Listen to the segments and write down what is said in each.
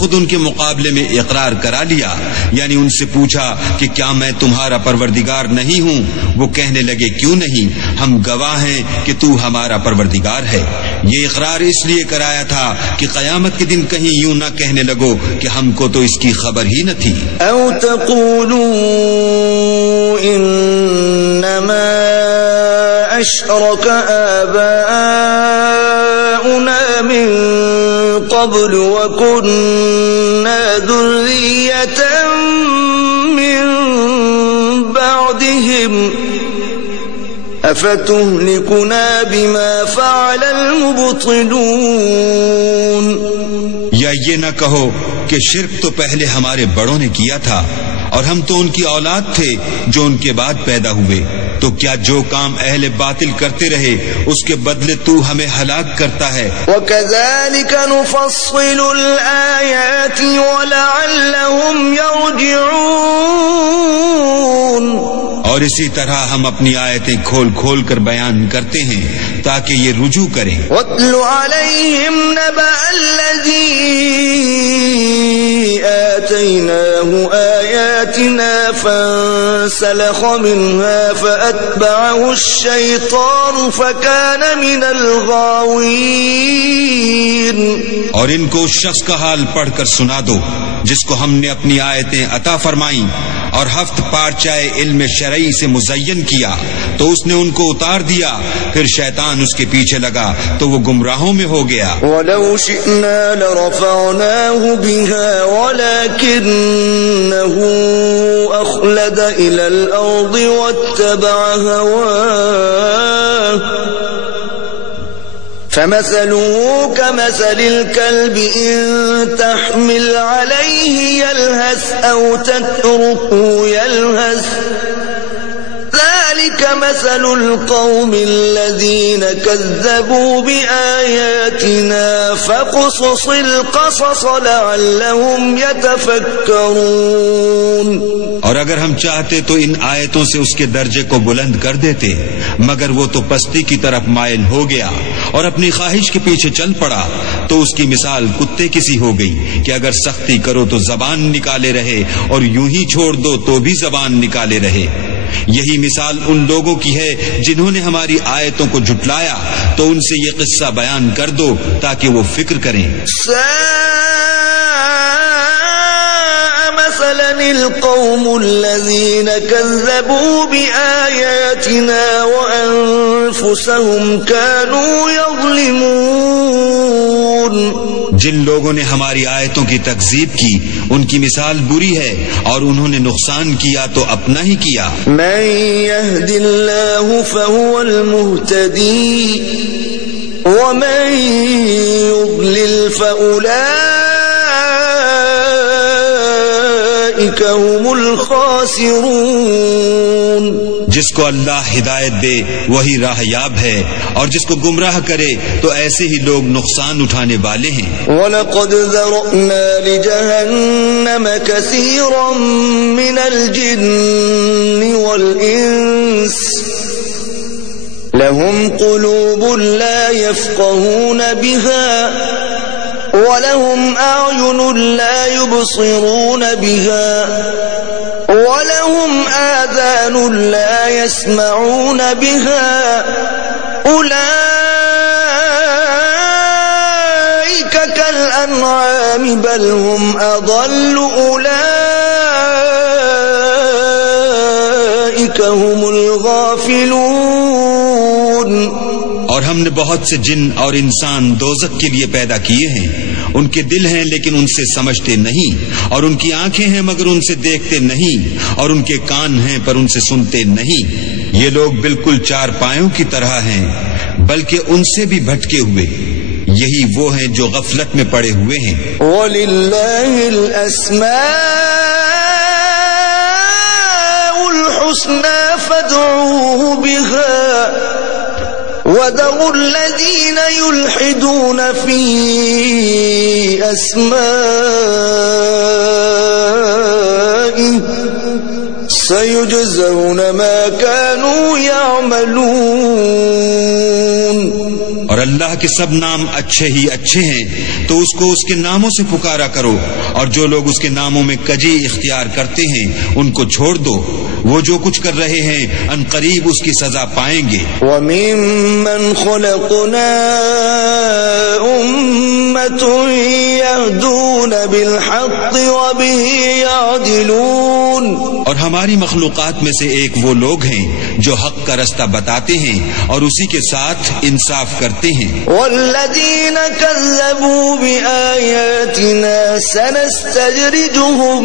خود ان کے مقابلے میں اقرار کرا لیا، یعنی ان سے پوچھا کہ کیا میں تمہارا پروردگار نہیں ہوں؟ وہ کہنے لگے کیوں نہیں، ہم گواہ ہیں کہ تو ہمارا پروردگار ہے۔ یہ اقرار اس لیے کرایا تھا کہ قیامت کے دن کہیں یوں نہ کہنے لگو کہ ہم کو تو اس کی خبر ہی نہ تھی۔ او تقولوا انما اشرك آباؤنا من قبل وكنا ذرية من بعدهم افتهلكنا بما فعل المبطلون۔ یا یہ نہ کہو کہ شرک تو پہلے ہمارے بڑوں نے کیا تھا اور ہم تو ان کی اولاد تھے جو ان کے بعد پیدا ہوئے، تو کیا جو کام اہل باطل کرتے رہے اس کے بدلے تو ہمیں ہلاک کرتا ہے؟ وَكَذَلِكَ نُفَصِّلُ الْآيَاتِ وَلَعَلَّهُمْ يَرْجِعُونَ۔ اور اسی طرح ہم اپنی آیتیں کھول کھول کر بیان کرتے ہیں تاکہ یہ رجوع کریں۔ وَاتْلُ عَلَيْهِمْ نَبَأَ الَّذِي آتَيْنَاهُ آيَاتِنَا فَانسَلَخَ مِنْهَا فَأَتْبَعَهُ الشَّيْطَانُ فَكَانَ مِنَ الْغَاوِينَ۔ اور ان کو اس شخص کا حال پڑھ کر سنا دو جس کو ہم نے اپنی آیتیں عطا فرمائیں اور ہفت پارچائے علم شرعی سے مزین کیا تو اس نے ان کو اتار دیا، پھر شیطان اس کے پیچھے لگا تو وہ گمراہوں میں ہو گیا۔ وَلَوْ شِئْنَا لَرَفَعْنَاهُ بِهَا وَلَكِنَّهُ أَخْلَدَ إِلَى الْأَرْضِ وَاتَّبَعَ هَوَاهُ فَمَثَلُهُ كَمَثَلِ الْكَلْبِ إِن تَحْمِلْ عَلَيْهِ يَلْهَثْ أَوْ تَتْرُكْهُ يَلْهَث ذَلِكَ مَثَلُ الْقَوْمِ الَّذِينَ كَذَّبُوا بِآيَاتِنَا فَاقْصُصِ الْقَصَصَ لَعَلَّهُمْ يَتَفَكَّرُونَ۔ اور اگر ہم چاہتے تو ان آیتوں سے اس کے درجے کو بلند کر دیتے، مگر وہ تو پستی کی طرف مائل ہو گیا اور اپنی خواہش کے پیچھے چل پڑا، تو اس کی مثال کتے کی سی ہو گئی کہ اگر سختی کرو تو زبان نکالے رہے اور یوں ہی چھوڑ دو تو بھی زبان نکالے رہے۔ یہی مثال ان لوگوں کی ہے جنہوں نے ہماری آیتوں کو جھٹلایا، تو ان سے یہ قصہ بیان کر دو تاکہ وہ فکر کریں۔ مثلا القوم الذين كذبوا بآياتنا وأنفسهم كانوا يظلمون۔ جن لوگوں نے ہماری آیتوں کی تکذیب کی ان کی مثال بری ہے اور انہوں نے نقصان کیا تو اپنا ہی کیا۔ من يهد الله فهو المهتدي ومن يضلل فأولئك هم الخاسرون۔ جس کو اللہ ہدایت دے وہی راہ یاب ہے اور جس کو گمراہ کرے تو ایسے ہی لوگ نقصان اٹھانے والے ہیں۔ وَلَقَدْ ذَرَأْنَا لِجَهَنَّمَ كَثِيرًا مِنَ الْجِنِّ وَالْإِنسِ لَهُمْ قُلُوبٌ لَا يَفْقَهُونَ بِهَا وَلَهُمْ أَعْيُنٌ لَا يُبْصِرُونَ بِهَا وَلَهُمْ آذَانٌ لَا يَسْمَعُونَ بِهَا أُولَئِكَ كَالْأَنْعَامِ بَلْ هُمْ أَضَلُّ أُولَئِكَ هُمُ الْغَافِلُونَ۔ اور ہم نے بہت سے جن اور انسان دوزخ کے لیے پیدا کیے ہیں، ان کے دل ہیں لیکن ان سے سمجھتے نہیں، اور ان کی آنکھیں ہیں مگر ان سے دیکھتے نہیں، اور ان کے کان ہیں پر ان سے سنتے نہیں۔ یہ لوگ بالکل چار پایوں کی طرح ہیں بلکہ ان سے بھی بھٹکے ہوئے۔ یہی وہ ہیں جو غفلت میں پڑے ہوئے ہیں۔ وَلِلَّهِ الْأَسْمَاءُ الْحُسْنَى فَادْعُوهُ بِهَا وَذَرُوا الَّذِينَ يُلْحِدُونَ فِي أَسْمَائِهِ سَيُجْزَوْنَ مَا كَانُوا يَعْمَلُونَ۔ اور اللہ اللہ کے سب نام اچھے ہی اچھے ہیں، تو اس کو اس کے ناموں سے پکارا کرو، اور جو لوگ اس کے ناموں میں کجی اختیار کرتے ہیں ان کو چھوڑ دو، وہ جو کچھ کر رہے ہیں ان قریب اس کی سزا پائیں گے۔ وَمِمَّنْ خَلَقْنَا أُمَّةٌ يَهْدُونَ بِالْحَقِّ وَبِهِ يَعْدِلُونَ، اور ہماری مخلوقات میں سے ایک وہ لوگ ہیں جو حق کا رستہ بتاتے ہیں اور اسی کے ساتھ انصاف کرتے ہیں۔ وَالَّذِينَ كَذَّبُوا بِآيَاتِنَا سَنَسْتَدْرِجُهُم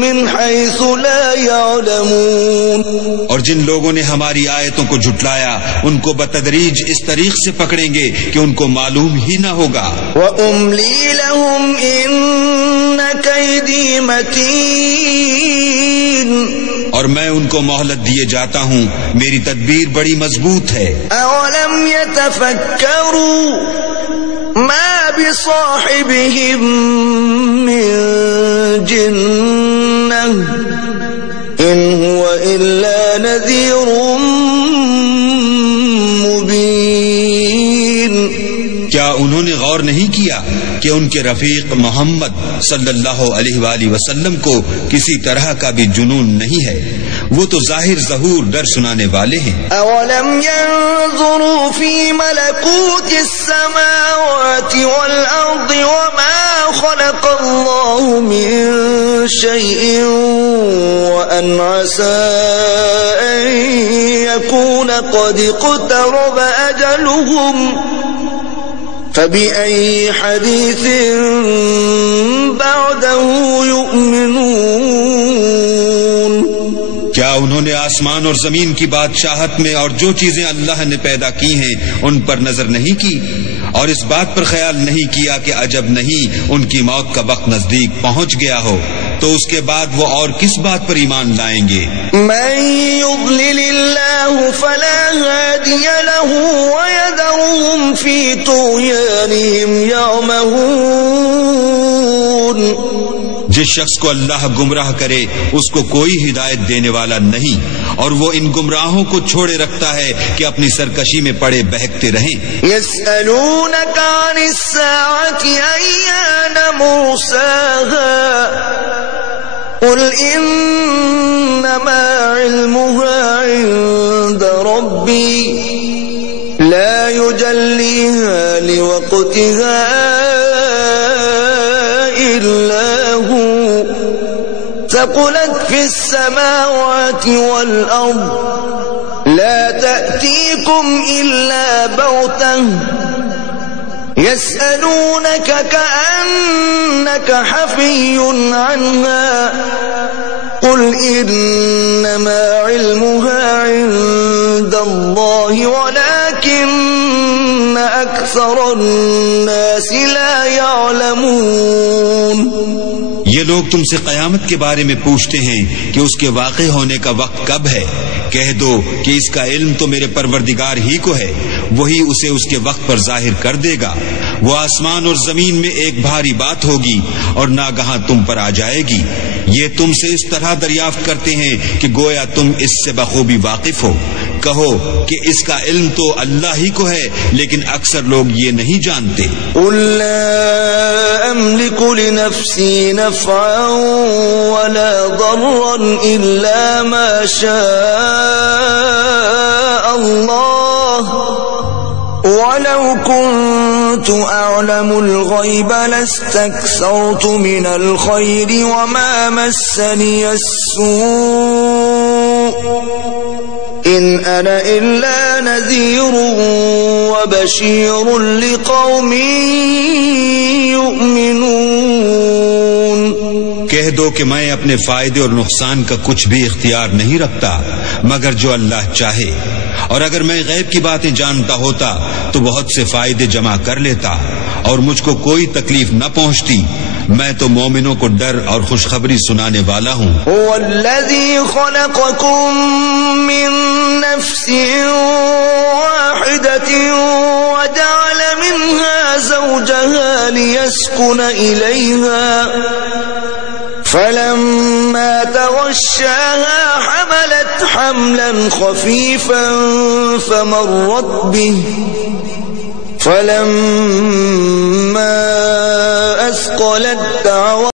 مِّنْ حَيْثُ لَا يَعْلَمُونَ، اور جن لوگوں نے ہماری آیتوں کو جھٹلایا ان کو بتدریج اس طریق سے پکڑیں گے کہ ان کو معلوم ہی نہ ہوگا۔ وَأُمْلِي لَهُمْ إِنَّ كَيْدِي مَتِينٌ، اور میں ان کو مہلت دیے جاتا ہوں، میری تدبیر بڑی مضبوط ہے۔ أَوَلَمْ يَتَفَكَّرُوا مَا بِصَاحِبِهِم مِّن جِنَّةٍ إِنْ هُوَ إِلَّا نَذِيرٌ مُبِينٌ، کیا انہوں نے غور نہیں کیا کہ ان کے رفیق محمد صلی اللہ علیہ وآلہ وسلم کو کسی طرح کا بھی جنون نہیں ہے، وہ تو ظاہر ظہور ڈر سنانے والے ہیں۔ أَوَلَمْ يَنظُرُوا فِي مَلَكُوتِ السَّمَاوَاتِ وَالْأَرْضِ وَمَا خَلَقَ اللَّهُ مِن شَيْءٍ وَأَنْ عَسَىٰ أَن يَكُونَ قَدِ اقْتَرَبَ أَجَلُهُمْ فَبِأَيِّ حَدِيثٍ بَعْدَهُ يُؤْمِنُونَ، کیا انہوں نے آسمان اور زمین کی بادشاہت میں اور جو چیزیں اللہ نے پیدا کی ہیں ان پر نظر نہیں کی، اور اس بات پر خیال نہیں کیا کہ عجب نہیں ان کی موت کا وقت نزدیک پہنچ گیا ہو، تو اس کے بعد وہ اور کس بات پر ایمان لائیں گے؟ مَن يُضْلِلِ اللَّهُ فَلَا هَادِيَ لَهُ وَيَذَرُهُمْ فِي طُغْيَانِهِمْ يَعْمَهُونَ، جس شخص کو اللہ گمراہ کرے اس کو کوئی ہدایت دینے والا نہیں، اور وہ ان گمراہوں کو چھوڑے رکھتا ہے کہ اپنی سرکشی میں پڑے بہکتے رہیں۔ يَسْأَلُونَكَ عَنِ السَّاعَةِ أَيَّانَ مُرْسَاهَا قُلْ إِنَّمَا عِلْمُهَا عِندَ رَبِّي لَا يُجَلِّيهَا لِوَقْتِهَا إِلَّا هُوَ ثَقُلَتْ فِي السَّمَاوَاتِ وَالْأَرْضِ لَا تَأْتِيكُمْ إِلَّا بَغْتَةً يَسْأَلُونَكَ كَأَنَّكَ حَفِيٌّ عَنْهَا قُلْ إِنَّمَا عِلْمُهَا عِندَ اللَّهِ وَلَكِنَّ أَكْثَرَ النَّاسِ لَا يَعْلَمُونَ۔ یہ لوگ تم سے قیامت کے بارے میں پوچھتے ہیں کہ اس کے واقع ہونے کا وقت کب ہے، کہہ دو کہ اس کا علم تو میرے پروردگار ہی کو ہے، وہی اسے اس کے وقت پر ظاہر کر دے گا۔ وہ آسمان اور زمین میں ایک بھاری بات ہوگی اور ناگہاں تم پر آ جائے گی۔ یہ تم سے اس طرح دریافت کرتے ہیں کہ گویا تم اس سے بخوبی واقف ہو۔ کہو کہ اس کا علم تو اللہ ہی کو ہے، لیکن اکثر لوگ یہ نہیں جانتے۔ قُل لَّا أَمْلِكُ لِنَفْسِي نَفْعًا وَلَا ضَرًّا إِلَّا مَا شَاءَ اللَّهُ وَلَوْ كُنتُ أَعْلَمُ الْغَيْبَ لَاسْتَكْثَرْتُ مِنَ الْخَيْرِ وَمَا مَسَّنِيَ السُّوءُ إِنْ أَنَا إِلَّا نَذِيرٌ وَبَشِيرٌ لِقَوْمٍ يُؤْمِنُونَ۔ کہہ دو کہ میں اپنے فائدے اور نقصان کا کچھ بھی اختیار نہیں رکھتا مگر جو اللہ چاہے، اور اگر میں غیب کی باتیں جانتا ہوتا تو بہت سے فائدے جمع کر لیتا اور مجھ کو کوئی تکلیف نہ پہنچتی۔ میں تو مومنوں کو ڈر اور خوشخبری سنانے والا ہوں۔ هو الذی خلقکم من نفس واحدة وجعل منها زوجها ليسكن إليها فلما تغشاها حملت حملا خفيفا فلما أثقلت دعوا